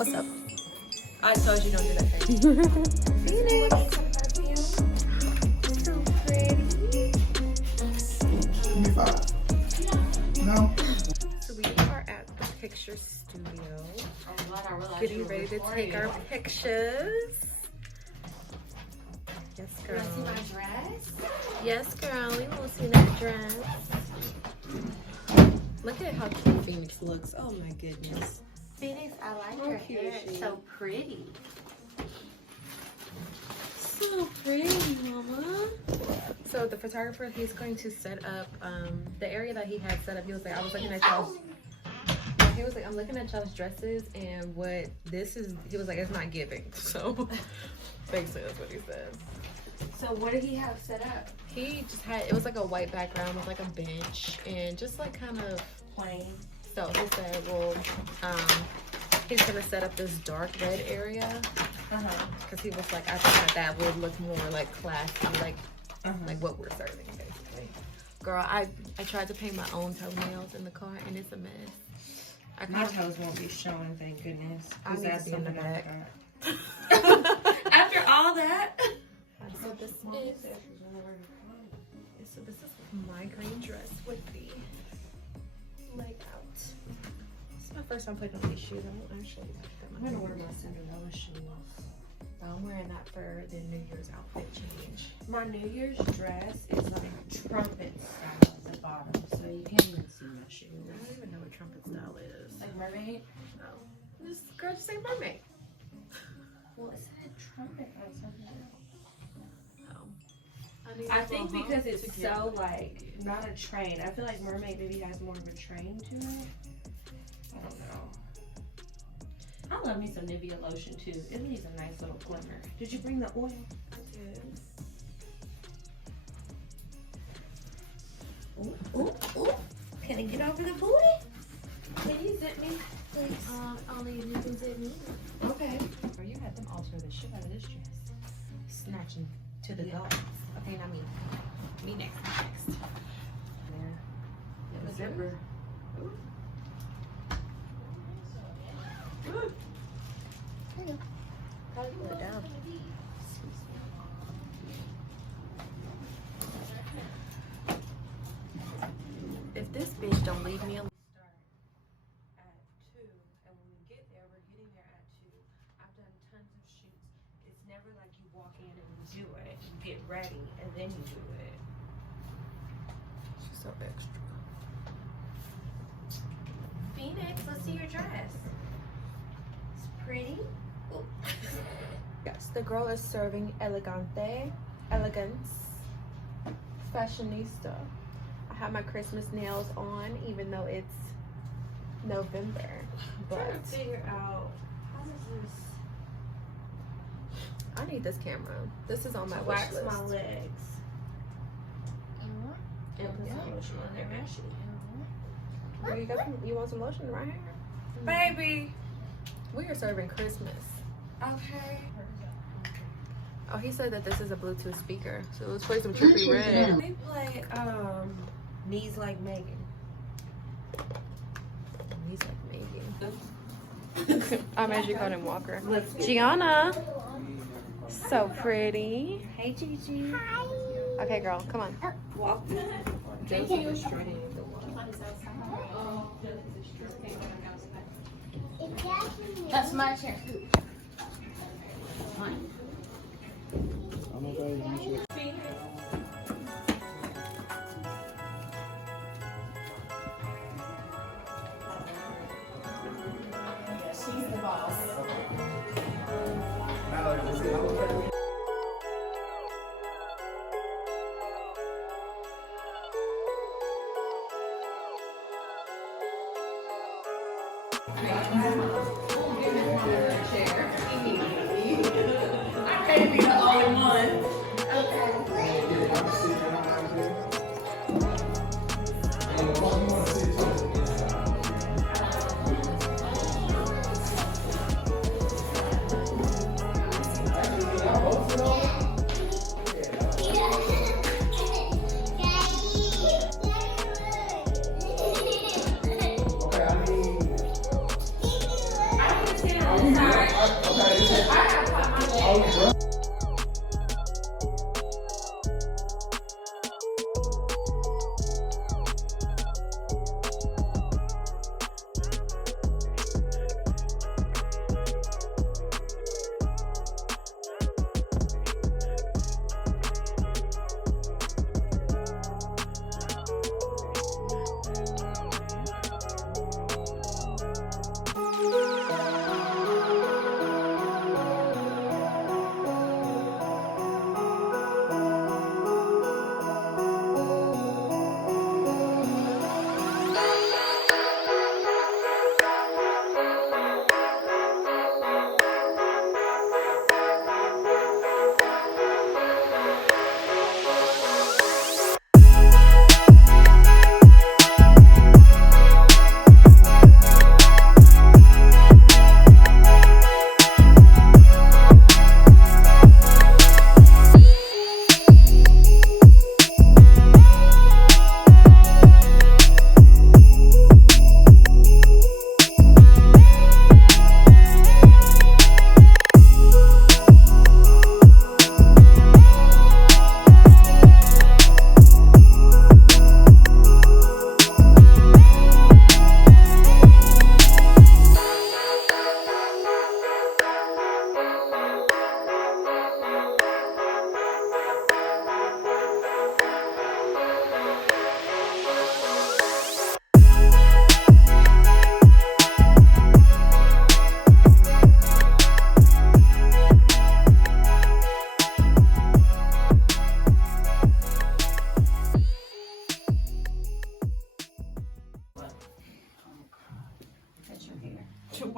What's up? I told you don't do that thing. Phoenix. So pretty. Give me 5. No. So we are at the picture studio. Getting ready to take our pictures. Yes, girl. You want to see my dress? Yes, girl. We want to see that dress. Look at how cute Phoenix looks. Oh my goodness. Phoenix, I like your hair. It's so pretty. So pretty, mama. So the photographer, he's going to set up the area that he had set up. He was like, I was looking at y'all's. He was like, I'm looking at y'all's dresses, and what this is. He was like, it's not giving. So basically, that's what he said. So what did he have set up? He just had, it was like a white background with like a bench and just like kind of Plain. So he said, well, he's gonna set up this dark red area because he was like, I think that would look more like classy, like what we're serving basically. Girl, I tried to paint my own toenails in the car and it's a mess. My toes won't be showing, thank goodness. I need to be in the back. After all that. So this is my green dress with the leg out. This is my first time putting on these shoes. I won't actually like them. I'm gonna wear my Cinderella shoes. I'm wearing that for the New Year's outfit change. My New Year's dress is like trumpet style at the bottom, so you can't even see my shoes. I don't even know what trumpet style is. Like mermaid? No. This girl just say mermaid. Well, it said trumpet on something else. I I think because it's so like not a train. I feel like mermaid maybe has more of a train to it. I don't know. I love me some Nivea lotion too. It needs a nice little glimmer. Did you bring the oil? I did. Ooh, ooh, ooh. Can I get over the booty? Can you zip me, please? Only if you can zip me. Okay. Or you had them alter the shit out of this dress. Snatching to the dogs. Okay, not me. Me next. There. The zipper. Ooh. There you go. Probably pull it down. If this bitch don't leave me alone. Start at 2, and when we get there, we're getting there at 2. I've done tons of shoots. It's never like you walk in and you do it, you get ready, and then you do it. She's so extra. Phoenix, let's see your dress. It's pretty. Ooh. Yes, the girl is serving elegance, fashionista. I have my Christmas nails on, even though it's November. I'm But trying to figure out how does this I need this camera. This is on my wish wax list. my legs. And put some lotion on there, actually. Girl, you want some lotion right here? Baby. We are serving Christmas. Okay. Oh, he said that this is a Bluetooth speaker, so let's play some Trippy Red. We play Knees Like Megan. He's like Megan. I'm actually calling him Walker. Gianna. So pretty. Hey, Gigi. Hi. Okay, girl, come on. Walk. That's my chair. I'm okay. She's the boss. Malari, let's go. I can't be the only one.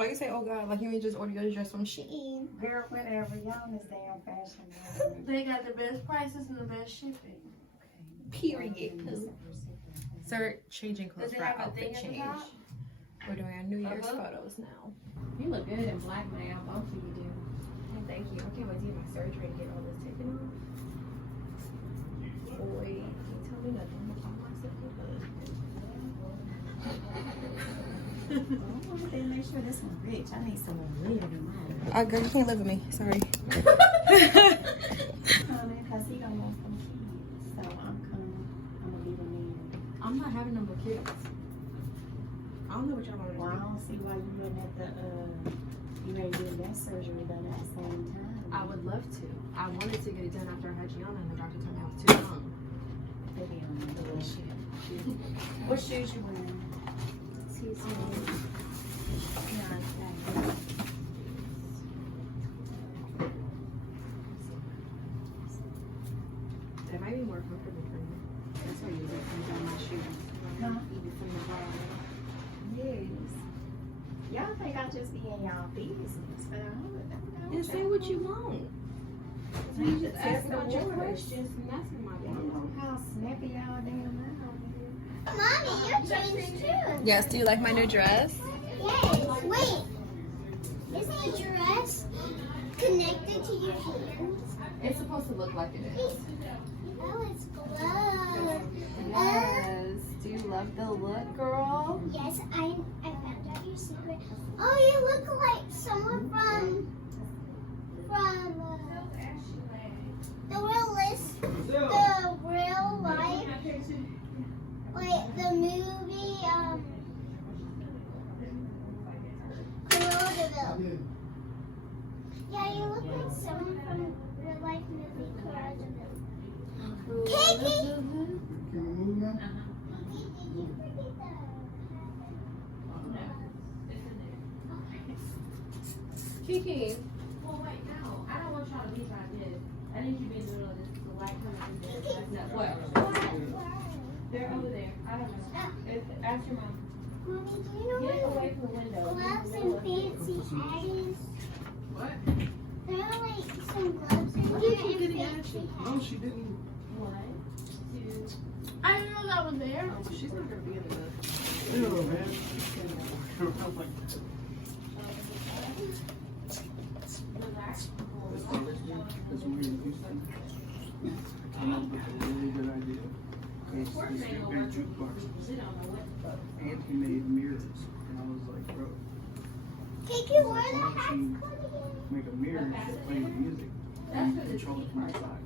Why you say, oh God, like you ain't just order your dress from Shein? Girl, whatever. Y'all in this damn fashion. They got the best prices and the best shipping. Period. Start changing clothes Does it for have a outfit thing at the change. top? We're doing our New Year's Uh-huh. photos now. You look good in black now. Both of you do. Thank you. I can't wait to get my surgery and get all this taken off. Boy, can't tell me nothing. I'm gonna call myself good. They make sure this one rich. I need someone real than mine. Girl, you can't live with me. Sorry. Coming, cause he don't want some kids. So I'm coming. I'm gonna be the man. I'm not having number kids. I don't know what y'all want to Well, I don't see why you wouldn't at the you ain't getting that surgery done at the same time. I would love to. I wanted to get it done after I had Gianna, and the doctor told me I was too young. Maybe on the bullshit. What shoes you wearing? Excuse me. They might be more comfortable for me. That's why you like things on my shoes. Huh? Even from the bottom. Yes. Y'all think I just be in y'all business, but I don't. And say what you want. You just ask a bunch of waters. questions, and that's in my Y'all business. know how snappy y'all damn out. Mommy, you're changed too. Yes, do you like my new dress? Yes. Wait. Is the dress connected to your hands? It's supposed to look like it is. Oh, it's glow. Yes. Do you love the look, girl? Yes, I found out your secret. Oh, you look like someone from the real life, like the movie Cruella de Vil. Yeah, you look like someone from real life movie Cruella de Vil. Kiki! Can we move now? Did you forget that? Kiki. Well, wait, no. I don't want y'all to be like this. I need you to be in the middle of this. The light coming through there. That's not what. They're over there. I don't know. Ask your mom. Mommy, do you know Get what away from the window. gloves and fancy Addies? What? There are like some gloves in here and fancy No, she didn't. One, two. I didn't know that was there. Oh, she's not gonna be in the. Ew, man. Relax. That's weird. I know, but it's a really good idea. It's this big jukebox. We don't know what the fuck. And he made mirrors. And I was like, bro, Kiki, where the heck's coming in? make a mirror that plays music. And you control it from the side.